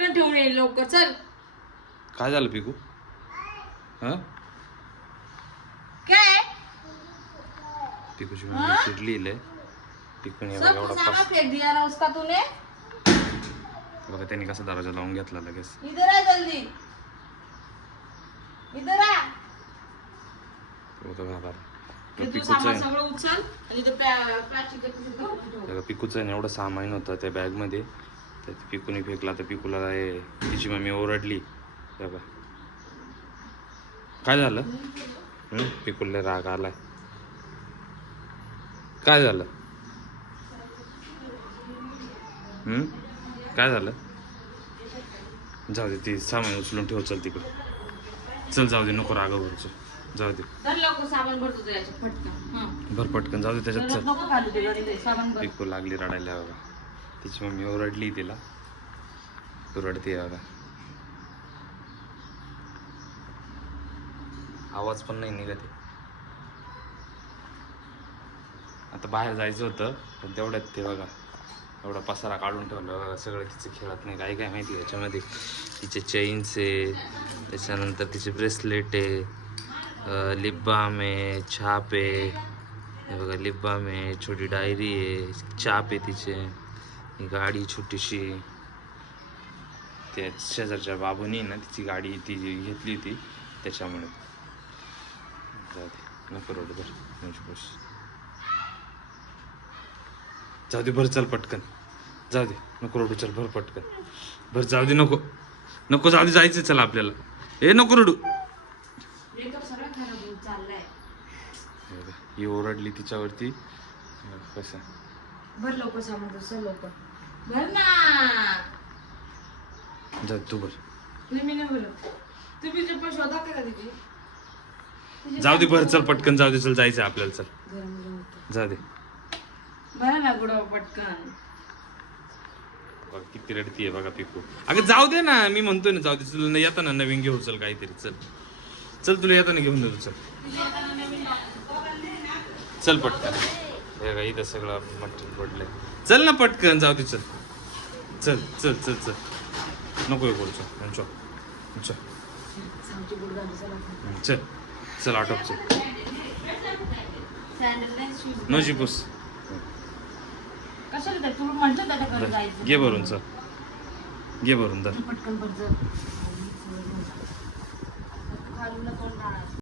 पटकन ठेवून ये लवकर चल. काय झालं पिकू? हा काय पिकूची मम्मी चिडलीले. पिकूने बघा एवढा पास फेक दिया ना उसका तूने. बघा त्यांनी कसा दरवाजा लावून घेतला लगेच. इधर आ जल्दी, इधर आ. बघा तू सामान सगळं उचल आणि ते प्लास्टिकच्या पिशवीत ठेव. बघा पिकूचं एवढं सामान होतं त्या बॅग मध्ये, तर पिकूने फेकला. तर पिकूला तिची मम्मी ओरडली. बघा काय झालं? पिकूला राग आलाय. काय झालं? काय झालं? जाऊ दे, ती सामान उचलून ठेव. चल तिकडे चल, जाऊ दे, नको राग भरचं. जाऊ दे, सामान भरतो त्याच्यात पटकन. भर पटकन, जाऊ दे त्याच्यात. चल नको घालू दे घरी, सामान भर. पिकू लागली रडायला. बघा तिची मम्मी ओरडली तिला. तू रडते बघा. आवाज पण नाही निघत. आता बाहेर जायचं होतं पण तेवढ्यात ते बघा एवढा पसारा काढून ठेवलं. बघा सगळं तिचं खेळत नाही. काय काय माहिती याच्यामध्ये. तिचे चेन्स आहे, त्याच्यानंतर तिचे ब्रेसलेट आहे, लिप बाम आहे, छाप आहे. हे बघा लिप बाम आहे, छोटी डायरी आहे, छाप आहे तिचे. ही गाडी छोटीशी. त्या शेजारच्या बाबूनी ना तिची गाडी ती घेतली होती त्याच्यामुळे. जाऊ दे, नको रोड भर. जाऊ दे, भर चल पटकन. जाऊ दे, नको रडू. चल भर पटकन, भर. जाऊ दे, नको नको, जाऊ दे, जायचं. चला आपल्याला. ए नको रडू. ही ओरडली तिच्यावरती. कसं भर लवकर सामान, दुसरं लवकर भर ना. जा तू भर. मी नाही बोलत. तुम्ही जे पण शोधा का तिथे. जाऊ दे, भर चल पटकन. जाऊ दे, चल जायचं आपल्याला. चल जाऊ दे. भरा ना गुडा पटकन. किती रडतीये बघा पिकू. अगं जाऊ दे ना, मी म्हणतोय ना जाऊ दे. चल येताना नवीन घेऊ. चल काहीतरी. चल चल, तुला येताना घेऊन देतो. चल चल पटकन. हे का इथं सगळं मटेरियल पडलंय. चल ना पटकन, जाऊ दे. चल चल चल चल चल, नको हे बोल. चल चल चल चल, आटोप. चल नो शिपूस. कशाला तुला म्हणतो त्याच्याकडे जायचं. घे भरून. चल घे भरून. पटकन भर.